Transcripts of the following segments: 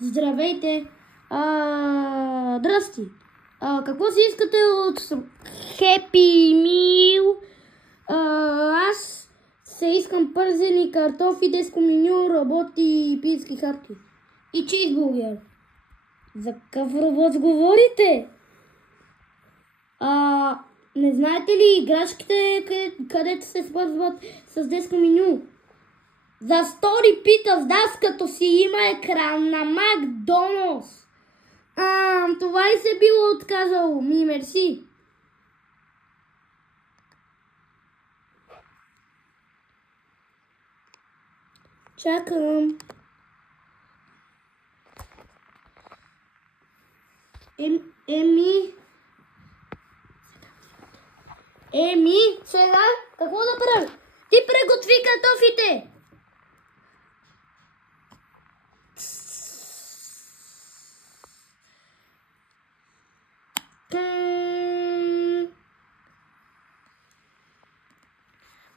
Здравейте! Здрасти! Какво си искате от Happy Meal? Аз се искам пързени картофи, деско меню, работи и пиески хапки. И чизбургер. За какъв робот говорите? Не знаете ли играчките, където се свързват с деско меню? За стори питаш, да, като си има екран на Макдоналдс. Това ли се било отказало? Мерси. Чакам. Сега какво да правя? Ти приготви картофите.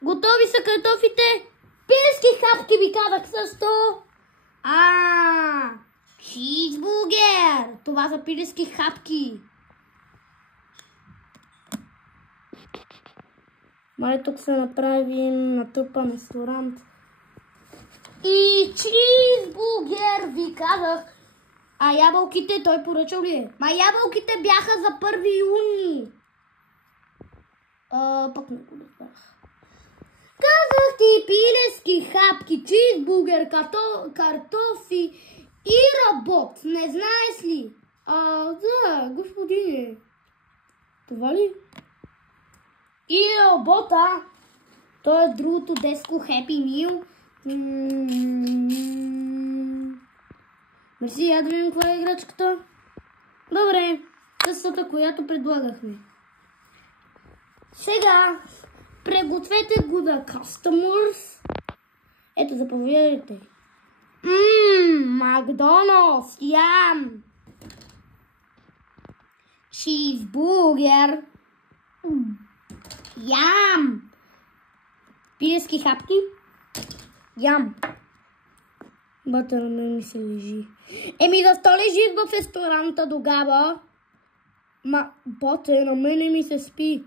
Готови са картофите. Пиески хапки ви казах също. Чизбургер. Това са пиески хапки. Май тук се направим натрупан ресторант. И чизбургер ви казах. А ябълките той поръчал ли е? Ябълките бяха за 1 юни. Пък не го разбрах. Казах ти пилески хапки, чизбургер, картофи и работ. Не знаеш ли? Да, господине. Това ли? И работа. То е другото деско Happy Meal. Мерси, я да видим каква е играчката. Добре, същата, която предлагахме. Сега пригответе го на customers. Ето, заповядайте. Макдоналдс, ям. Чизбургер. Ям. Пиески хапки. Ям. Бата на мен ми се лежи. Защо лежи в ресторанта тогава? Бата на мене ми се спи.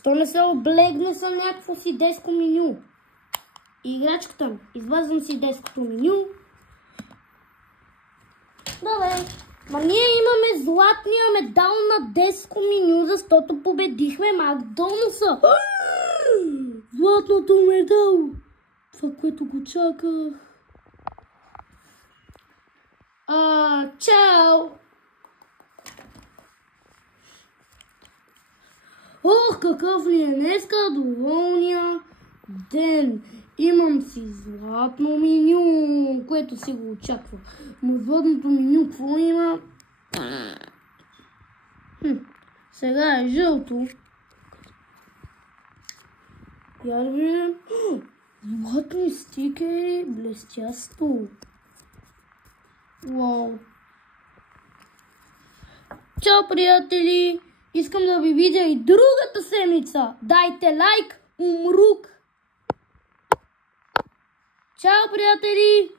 Що не се облегне за някакво си деско меню? И играчката. Извазвам си деското меню. Добре. Ние имаме златния медал на деско меню, защото победихме Макдоналдса. Златното медал. Това, което го чаках. Чао! Какъв ли е днеска доволния ден. Имам си златно меню, което си го очаква. Но златното меню какво има? Сега е жълто. Я да видим. Златни стикери, блестясто. Вау. Чао, приятели! Искам да ви видя и другата седмица. Дайте лайк, умрук! Чао, приятели!